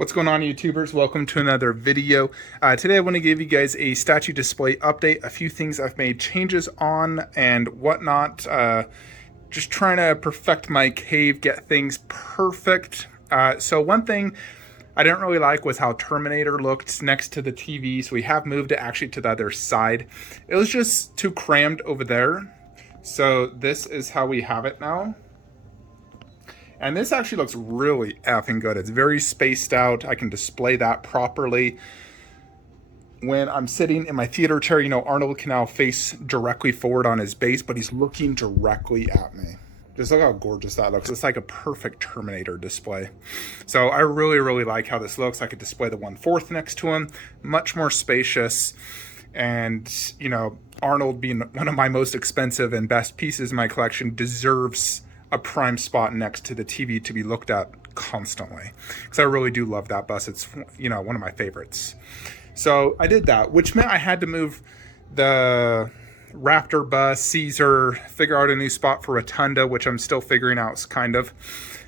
What's going on, YouTubers? Welcome to another video. Today I want to give you guys a statue display update, a few things I've made changes on and whatnot. Just trying to perfect my cave, get things perfect. So one thing I didn't really like was how Terminator looked next to the TV, so we have moved it actually to the other side. It was just too crammed over there. So this is how we have it now. And this actually looks really effing good. It's very spaced out. I can display that properly. When I'm sitting in my theater chair, you know, Arnold can now face directly forward on his base, but he's looking directly at me. Just look how gorgeous that looks. It's like a perfect Terminator display. So I really like how this looks. I could display the 1/4 next to him. Much more spacious. And, you know, Arnold being one of my most expensive and best pieces in my collection deserves a prime spot next to the TV to be looked at constantly, because I really do love that bus. It's, you know, one of my favorites. So I did that, which meant I had to move the Raptor Bust, Caesar, figure out a new spot for Rotunda, which I'm still figuring out kind of.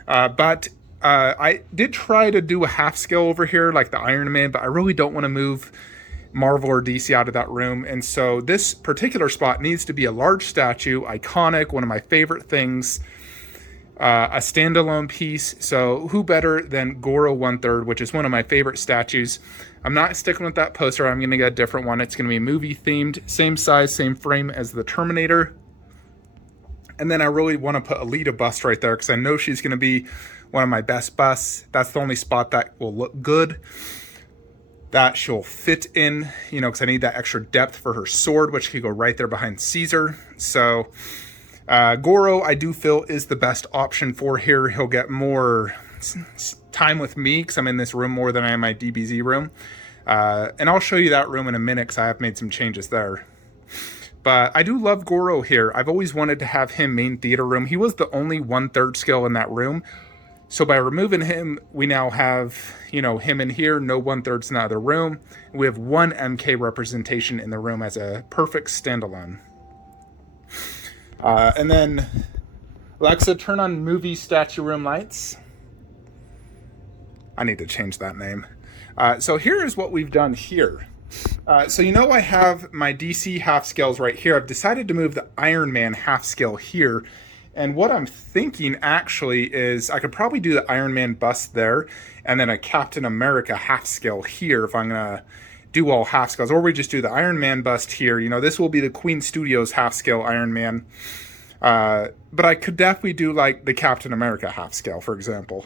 But I did try to do a half scale over here like the Iron Man, but I really don't want to move Marvel or DC out of that room. And so this particular spot needs to be a large statue, iconic, one of my favorite things. A standalone piece, so who better than Goro 1/3, which is one of my favorite statues. I'm not sticking with that poster. I'm going to get a different one. It's going to be movie themed, same size, same frame as the Terminator. And then I really want to put Alita bust right there because I know she's going to be one of my best busts. That's the only spot that will look good, that she'll fit in, you know, because I need that extra depth for her sword, which could go right there behind Caesar. So Goro, I do feel, is the best option for here. He'll get more time with me because I'm in this room more than I am my DBZ room. And I'll show you that room in a minute because I have made some changes there. But I do love Goro here. I've always wanted to have him main theater room. He was the only 1/3 scale in that room. So by removing him, we now have, you know, him in here, no 1/3 in the other room. We have one MK representation in the room as a perfect standalone. And then, Alexa, turn on movie statue room lights. I need to change that name. So here's what we've done here. So you know I have my DC half scales right here. I've decided to move the Iron Man half scale here. And what I'm thinking actually is I could probably do the Iron Man bust there and then a Captain America half scale here if I'm going to do all half scales, or we just do the Iron Man bust here. You know, this will be the Queen Studios half scale Iron Man. But I could definitely do like the Captain America half scale, for example,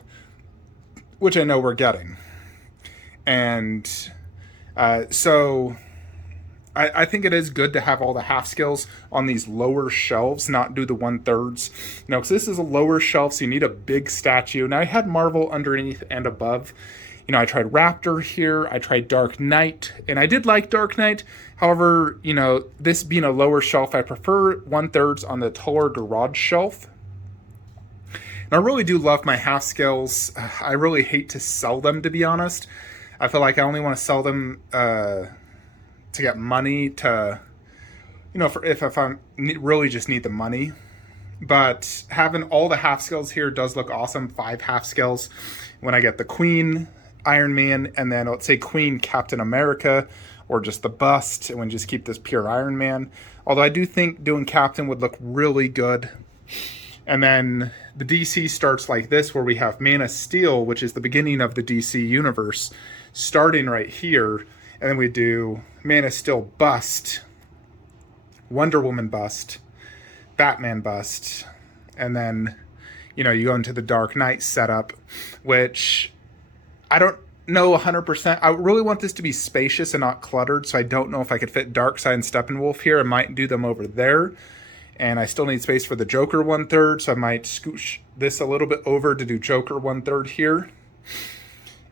which I know we're getting. And so I think it is good to have all the half scales on these lower shelves, not do the 1/3. You know, because this is a lower shelf, so you need a big statue. Now I had Marvel underneath and above. You know, I tried Raptor here, I tried Dark Knight, and I did like Dark Knight. However, you know, this being a lower shelf, I prefer 1/3 on the taller garage shelf. And I really do love my half scales. I really hate to sell them, to be honest. I feel like I only want to sell them to get money to, you know, for if I really just need the money. But having all the half scales here does look awesome. 5 half scales. When I get the Queen Iron Man, and then let's say Queen Captain America, or just the bust, and we just keep this pure Iron Man. Although I do think doing Captain would look really good. And then the DC starts like this, where we have Man of Steel, which is the beginning of the DC universe, starting right here. And then we do Man of Steel bust, Wonder Woman bust, Batman bust, and then, you know, you go into the Dark Knight setup, which I don't know 100%. I really want this to be spacious and not cluttered, so I don't know if I could fit Darkseid and Steppenwolf here. I might do them over there, and I still need space for the Joker 1/3, so I might scooch this a little bit over to do Joker 1/3 here.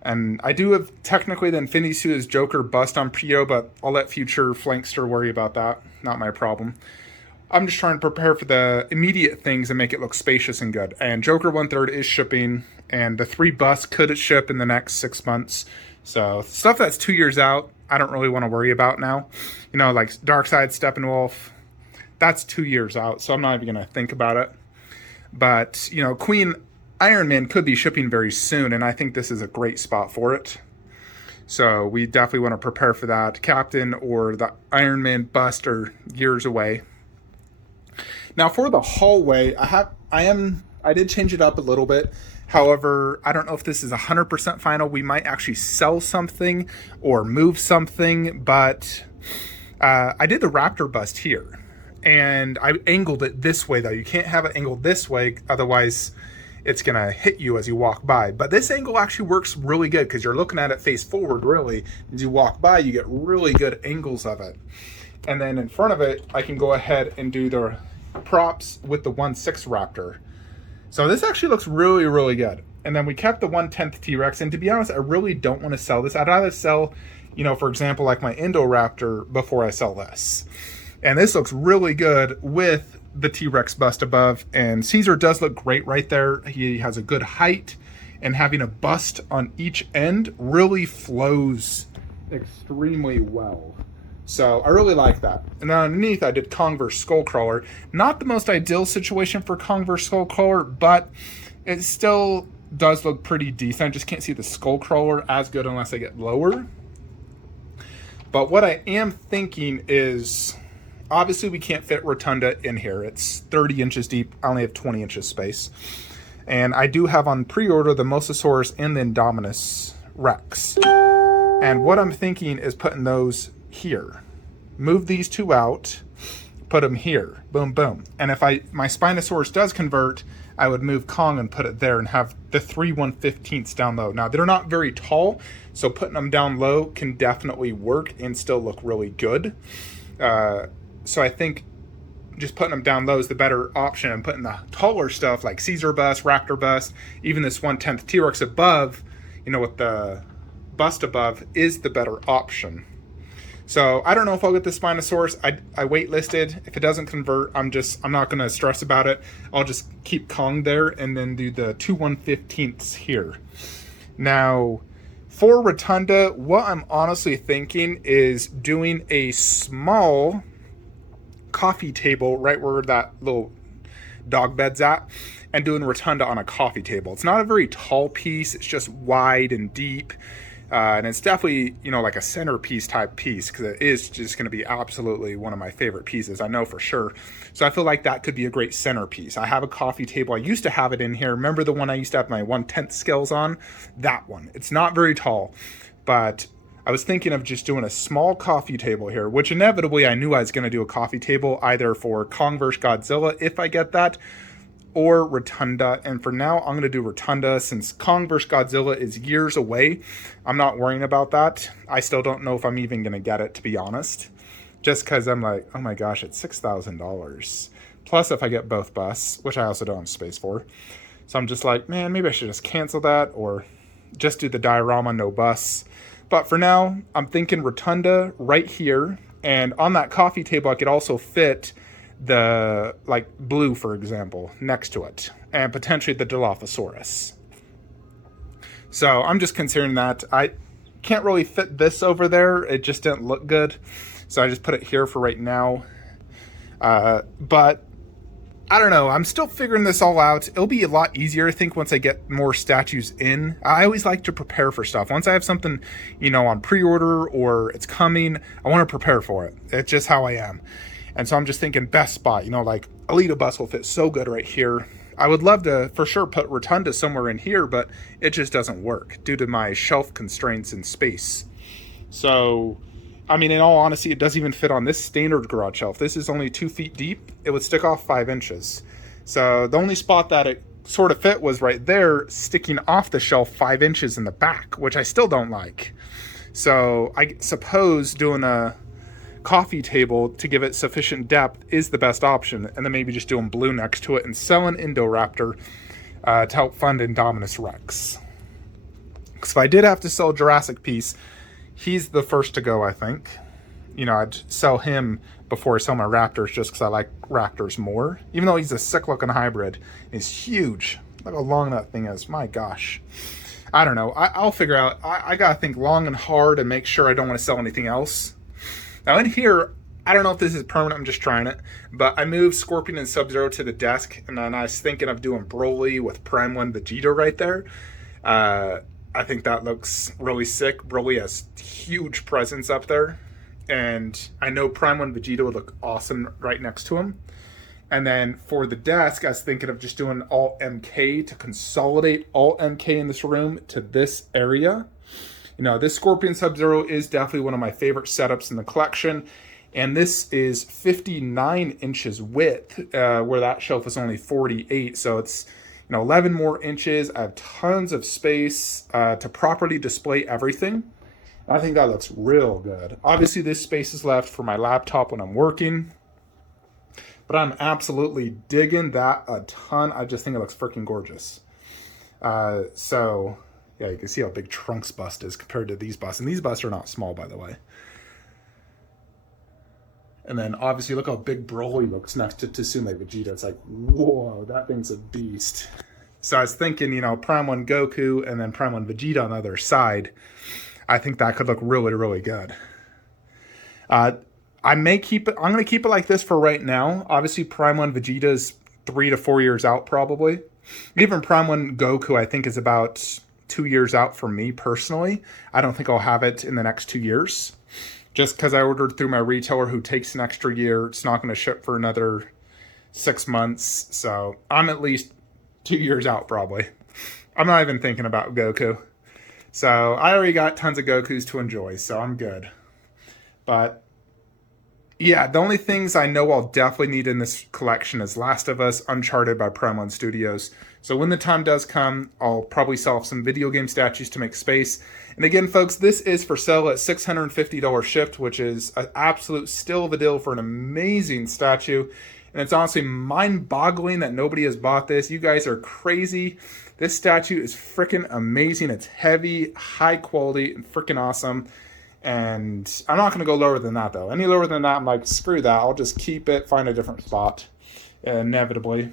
And I do have technically the Infinity Suit as Joker bust on Prio, but I'll let future Flankster worry about that. Not my problem. I'm just trying to prepare for the immediate things and make it look spacious and good. And Joker 1/3 is shipping, and the 3 busts could ship in the next 6 months. So stuff that's 2 years out, I don't really want to worry about now. You know, like Darkseid, Steppenwolf, that's 2 years out, so I'm not even going to think about it. But, you know, Queen Iron Man could be shipping very soon, and I think this is a great spot for it. So we definitely want to prepare for that. Captain or the Iron Man bust are years away. Now for the hallway, I did change it up a little bit. However, I don't know if this is 100% final. We might actually sell something or move something, but I did the Raptor bust here. And I angled it this way, though. You can't have it angled this way, otherwise it's going to hit you as you walk by. But this angle actually works really good because you're looking at it face forward, really. As you walk by, you get really good angles of it. And then in front of it, I can go ahead and do the props with the 1/6 Raptor. So this actually looks really, really good. And then we kept the 1/10 T-Rex. And to be honest, I really don't want to sell this. I'd rather sell, for example, like my Indoraptor before I sell this. And this looks really good with the T-Rex bust above. And Caesar does look great right there. He has a good height. And having a bust on each end really flows extremely well. So I really like that. And then underneath, I did Converse Skullcrawler. Not the most ideal situation for Converse Skullcrawler, but it still does look pretty decent. I just can't see the Skullcrawler as good unless I get lower. But what I am thinking is, obviously we can't fit Rotunda in here. It's 30 inches deep. I only have 20 inches space. And I do have on pre-order the Mosasaurus and the Indominus Rex. And what I'm thinking is putting those here. Move these two out, put them here. Boom, boom. And if my Spinosaurus does convert, I would move Kong and put it there and have the 3 1/15ths down low. Now, they're not very tall, so putting them down low can definitely work and still look really good. So I think just putting them down low is the better option, and putting the taller stuff like Caesar Bust, Raptor Bust, even this 1/10 T-Rex above, with the bust above, is the better option. So I don't know if I'll get the Spinosaurus. I waitlisted. If it doesn't convert, I'm not going to stress about it. I'll just keep Kong there and then do the 2 1/15ths here. Now, for Rotunda, what I'm honestly thinking is doing a small coffee table right where that little dog bed's at, and doing Rotunda on a coffee table. It's not a very tall piece. It's just wide and deep. And it's definitely, like a centerpiece type piece, because it is just going to be absolutely one of my favorite pieces, I know for sure. So I feel like that could be a great centerpiece. I have a coffee table. I used to have it in here. Remember the one I used to have my 1/10 scales on? That one. It's not very tall, but I was thinking of just doing a small coffee table here, which inevitably I knew I was going to do a coffee table either for Kong vs. Godzilla, if I get that, or Rotunda. And for now, I'm going to do Rotunda since Kong vs. Godzilla is years away. I'm not worrying about that. I still don't know if I'm even going to get it, to be honest. Just because I'm like, oh my gosh, it's $6,000. Plus, if I get both busts, which I also don't have space for. So I'm just like, man, maybe I should just cancel that or just do the diorama, no busts. But for now, I'm thinking Rotunda right here. And on that coffee table, I could also fit the blue, for example, next to it, and potentially the Dilophosaurus. So I'm just considering that. I can't really fit this over there. It just didn't look good. So I just put it here for right now. But I don't know. I'm still figuring this all out. It'll be a lot easier, I think, once I get more statues in. I always like to prepare for stuff. Once I have something, on pre-order or it's coming, I want to prepare for it. It's just how I am. And so I'm just thinking best spot, like Alita Bus will fit so good right here. I would love to for sure put Rotunda somewhere in here, but it just doesn't work due to my shelf constraints in space. So, in all honesty, it doesn't even fit on this standard garage shelf. This is only 2 feet deep. It would stick off 5 inches. So the only spot that it sort of fit was right there, sticking off the shelf 5 inches in the back, which I still don't like. So I suppose doing a coffee table to give it sufficient depth is the best option, and then maybe just doing blue next to it and sell an Indoraptor to help fund Indominus Rex. Because if I did have to sell a Jurassic piece, he's the first to go, I think. I'd sell him before I sell my Raptors, just because I like Raptors more, even though he's a sick looking hybrid. He's huge. Look how long that thing is. My gosh. I don't know. I'll figure out. I gotta think long and hard and make sure I don't want to sell anything else. Now in here, I don't know if this is permanent, I'm just trying it, but I moved Scorpion and Subzero to the desk, and then I was thinking of doing Broly with Prime 1 Vegeta right there. I think that looks really sick. Broly has huge presence up there, and I know Prime 1 Vegeta would look awesome right next to him. And then for the desk, I was thinking of just doing Alt MK to consolidate Alt MK in this room to this area. You know, this Scorpion Subzero is definitely one of my favorite setups in the collection. And this is 59 inches width, where that shelf is only 48. So it's, 11 more inches. I have tons of space to properly display everything. I think that looks real good. Obviously, this space is left for my laptop when I'm working. But I'm absolutely digging that a ton. I just think it looks freaking gorgeous. So, yeah, you can see how big Trunks bust is compared to these busts. And these busts are not small, by the way. And then obviously look how big Broly looks next to Tsume Vegeta. It's like, whoa, that thing's a beast. So I was thinking, Prime 1 Goku and then Prime 1 Vegeta on the other side. I think that could look really, really good. I may keep it, I'm going to keep it like this for right now. Obviously Prime 1 Vegeta is 3 to 4 years out probably. Even Prime 1 Goku I think is about 2 years out for me personally. I don't think I'll have it in the next 2 years. Just because I ordered through my retailer who takes an extra year. It's not going to ship for another 6 months. So I'm at least 2 years out probably. I'm not even thinking about Goku. So I already got tons of Gokus to enjoy. So I'm good. But yeah, the only things I know I'll definitely need in this collection is Last of Us, Uncharted by Prime 1 Studios. So when the time does come, I'll probably sell off some video game statues to make space. And again, folks, this is for sale at $650 shipped, which is an absolute steal of a deal for an amazing statue. And it's honestly mind-boggling that nobody has bought this. You guys are crazy. This statue is freaking amazing. It's heavy, high quality, and freaking awesome. And I'm not going to go lower than that, though. Any lower than that, I'm like, screw that. I'll just keep it, find a different spot, inevitably.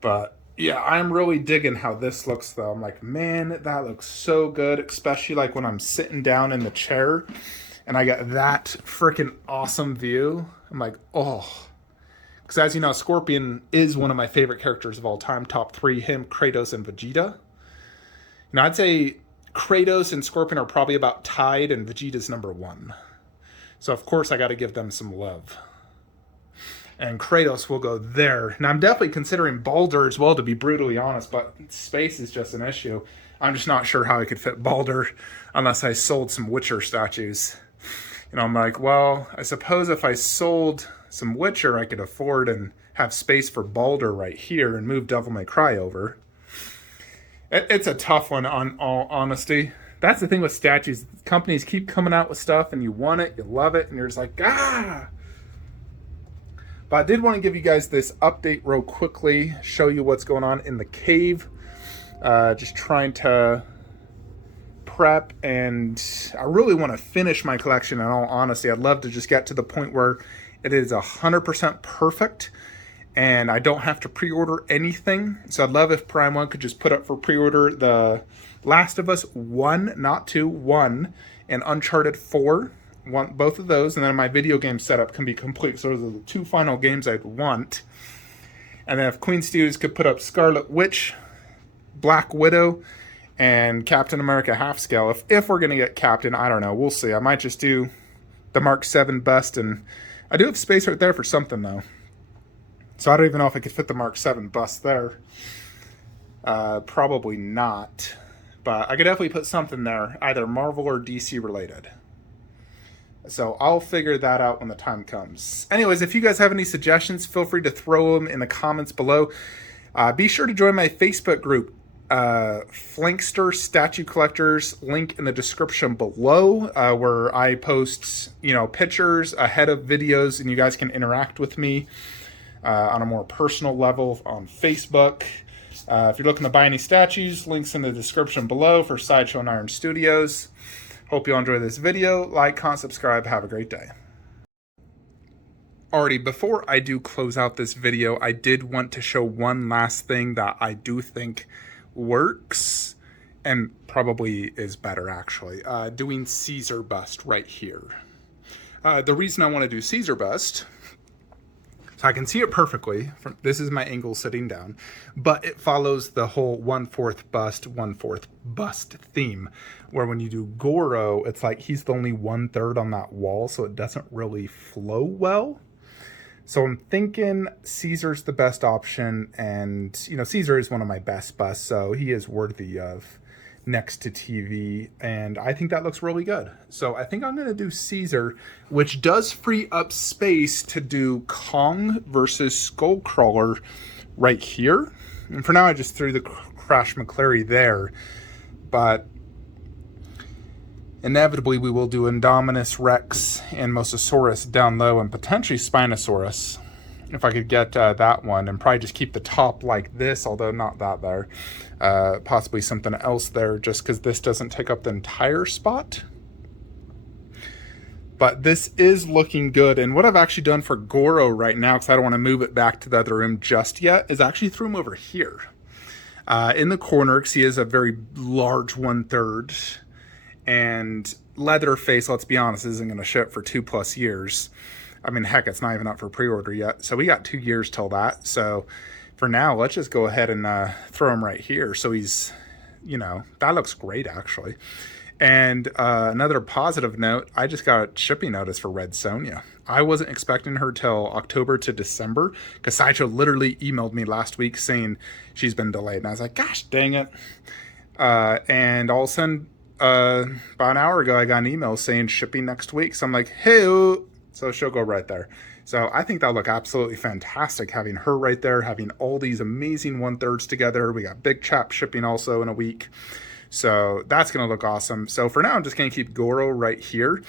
But yeah, I'm really digging how this looks, though. I'm like, man, that looks so good, especially like when I'm sitting down in the chair and I get that freaking awesome view. I'm like, oh. Because as you know, Scorpion is one of my favorite characters of all time. Top 3, him, Kratos, and Vegeta. I'd say Kratos and Scorpion are probably about tied, and Vegeta's number 1. So, of course, I got to give them some love. And Kratos will go there. Now, I'm definitely considering Baldur as well, to be brutally honest, but space is just an issue. I'm just not sure how I could fit Baldur unless I sold some Witcher statues. I'm like, well, I suppose if I sold some Witcher, I could afford and have space for Baldur right here and move Devil May Cry over. It's a tough one, on all honesty. That's the thing with statues. Companies keep coming out with stuff, and you want it, you love it, and you're just like, ah! But I did want to give you guys this update real quickly, show you what's going on in the cave. Just trying to prep, and I really want to finish my collection in all honesty. I'd love to just get to the point where it is 100% perfect, and I don't have to pre-order anything. So I'd love if Prime 1 could just put up for pre-order the Last of Us 1, not 2, 1, and Uncharted 4. Want both of those, and then my video game setup can be complete. So those are the 2 final games I'd want. And then if Queen Studios could put up Scarlet Witch, Black Widow, and Captain America half scale. If we're going to get Captain, I don't know. We'll see. I might just do the Mark 7 bust, and I do have space right there for something, though. So I don't even know if I could fit the Mark 7 bust there. Probably not. But I could definitely put something there, either Marvel or DC related. So I'll figure that out when the time comes. Anyways, if you guys have any suggestions, feel free to throw them in the comments below. Be sure to join my Facebook group, Flankster Statue Collectors, link in the description below, where I post, pictures ahead of videos, and you guys can interact with me on a more personal level on Facebook. If you're looking to buy any statues, links in the description below for Sideshow and Iron Studios. Hope you all enjoy this video. Like, comment, subscribe. Have a great day. Alrighty, before I do close out this video, I did want to show one last thing that I do think works, and probably is better actually. Doing Caesar bust right here. The reason I want to do Caesar Bust, so I can see it perfectly. This is my angle sitting down, but it follows the whole 1/4 bust, 1/4 bust theme, where when you do Goro, it's like he's the only 1/3 on that wall, so it doesn't really flow well. So I'm thinking Caesar's the best option, and Caesar is one of my best busts, so he is worthy of next to TV, and I think that looks really good. So I think I'm going to do Caesar, which does free up space to do Kong versus Skullcrawler right here. And for now, I just threw the Crash McClary there, but inevitably we will do Indominus Rex and Mosasaurus down low, and potentially Spinosaurus if I could get that one, and probably just keep the top like this, although not that there. Possibly something else there, just because this doesn't take up the entire spot. But this is looking good, and what I've actually done for Goro right now, because I don't want to move it back to the other room just yet, is actually threw him over here. In the corner, because he is a very large 1/3, and Leatherface, let's be honest, isn't going to ship for 2+ years. I mean, heck, it's not even up for pre-order yet. So we got 2 years till that. So for now, let's just go ahead and throw him right here. So he's, that looks great, actually. And another positive note, I just got a shipping notice for Red Sonja. I wasn't expecting her till October to December, because Sideshow literally emailed me last week saying she's been delayed. And I was like, gosh, dang it. And all of a sudden, about an hour ago, I got an email saying shipping next week. So I'm like, hey, so she'll go right there. So I think that'll look absolutely fantastic, having her right there, having all these amazing 1/3s together. We got Big Chap shipping also in a week. So that's going to look awesome. So for now, I'm just going to keep Goro right here.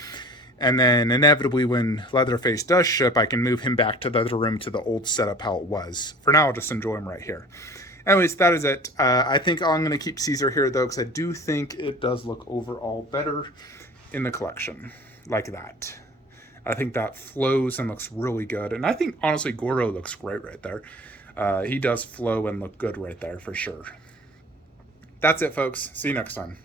And then inevitably when Leatherface does ship, I can move him back to the other room to the old setup how it was. For now, I'll just enjoy him right here. Anyways, that is it. I think I'm going to keep Caesar here, though, because I do think it does look overall better in the collection, like that. I think that flows and looks really good. And I think, honestly, Goro looks great right there. He does flow and look good right there, for sure. That's it, folks. See you next time.